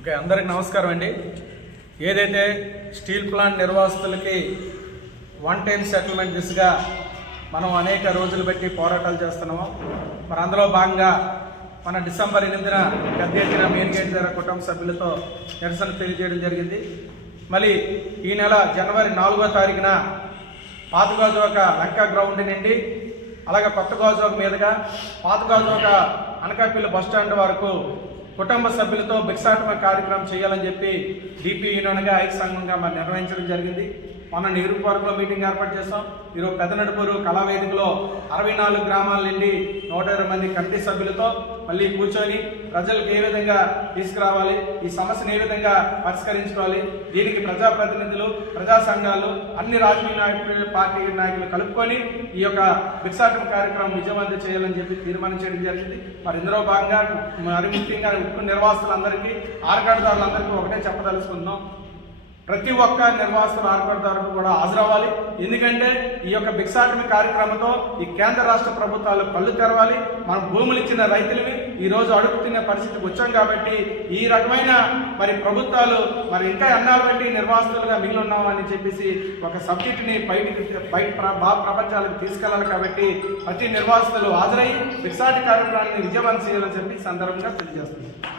Okay, అందరికి నమస్కారం అండి. ఏదైతే స్టీల్ ప్లాంట్ నిర్వాసితులకి వన్ టైం సెటిల్మెంట్ దిశగా మనం అనేక రోజులు బట్టి పోరాటాలు చేస్తున్నాము. మరి అందులో భాగంగా మన డిసెంబర్ 8న పెద్ద ఎత్తున మెయిన్ గేట్ దగ్గర కుటుంబ సభ్యులతో నిరసన తెలియజేయడం జరిగింది. మళ్ళీ ఈ నెల జనవరి 4వ తారీఖున పాత గాజువాక లంకా గ్రౌండ్ నుండి అలాగే కొత్త గాజువాక మీదుగా పాత గాజువాక అనకాపల్లి బస్టాండ్ వరకు కుటుంబ సభ్యులతో భిక్షాటన కార్యక్రమం చేయాలని చెప్పి డిపి యూనియన్గా ఐక్య సంఘంగా మరి నిర్వహించడం జరిగింది. మొన్న నెహ్రూ పార్కులో మీటింగ్ ఏర్పాటు చేస్తాం. ఈరోజు పెదనడుపూరు కళావేదికలో 64 గ్రామాల నుండి 120 మంది కమిటీ సభ్యులతో మళ్ళీ కూర్చొని ప్రజలకు ఏ విధంగా తీసుకురావాలి, ఈ సమస్యను ఏ విధంగా పరిష్కరించుకోవాలి, దీనికి ప్రజాప్రతినిధులు, ప్రజా సంఘాలు, అన్ని రాజకీయ పార్టీ నాయకులు కలుపుకొని ఈ యొక్క భిక్షాటన కార్యక్రమం విజయవంతం చేయాలని చెప్పి తీర్మానం చేయడం జరిగింది. మరి ఇందులో భాగంగా మరి ముఖ్యంగా ఉక్కు నిర్వాసితులందరికీ, ఆరకాటుదారులందరికీ ఒకటే చెప్పదలుచుకుందాం. ప్రతి ఒక్క నిర్వాసితుల ఆర్పడదారులకు కూడా హాజరవ్వాలి. ఎందుకంటే ఈ యొక్క భిక్షాటన కార్యక్రమంతో ఈ కేంద్ర రాష్ట్ర ప్రభుత్వాలు కళ్ళు తెరవాలి. మనం భూములు ఇచ్చిన రైతులని ఈ రోజు అడుగుతున్న పరిస్థితికి వచ్చాం కాబట్టి ఈ రకమైన మరి ప్రభుత్వాలు మరి ఇంకా ఎన్నాళ్ళు బట్టి నిర్వాసితులుగా మిగిలి ఉన్నామని చెప్పేసి ఒక సబ్జెక్టుని బయట ప్రపంచాలకు తీసుకెళ్లాలి. కాబట్టి ప్రతి నిర్వాసితులు హాజరై భిక్షాటన కార్యక్రమాన్ని విజయవంతం చేయాలని చెప్పి సందర్భంగా తెలియజేస్తున్నాం.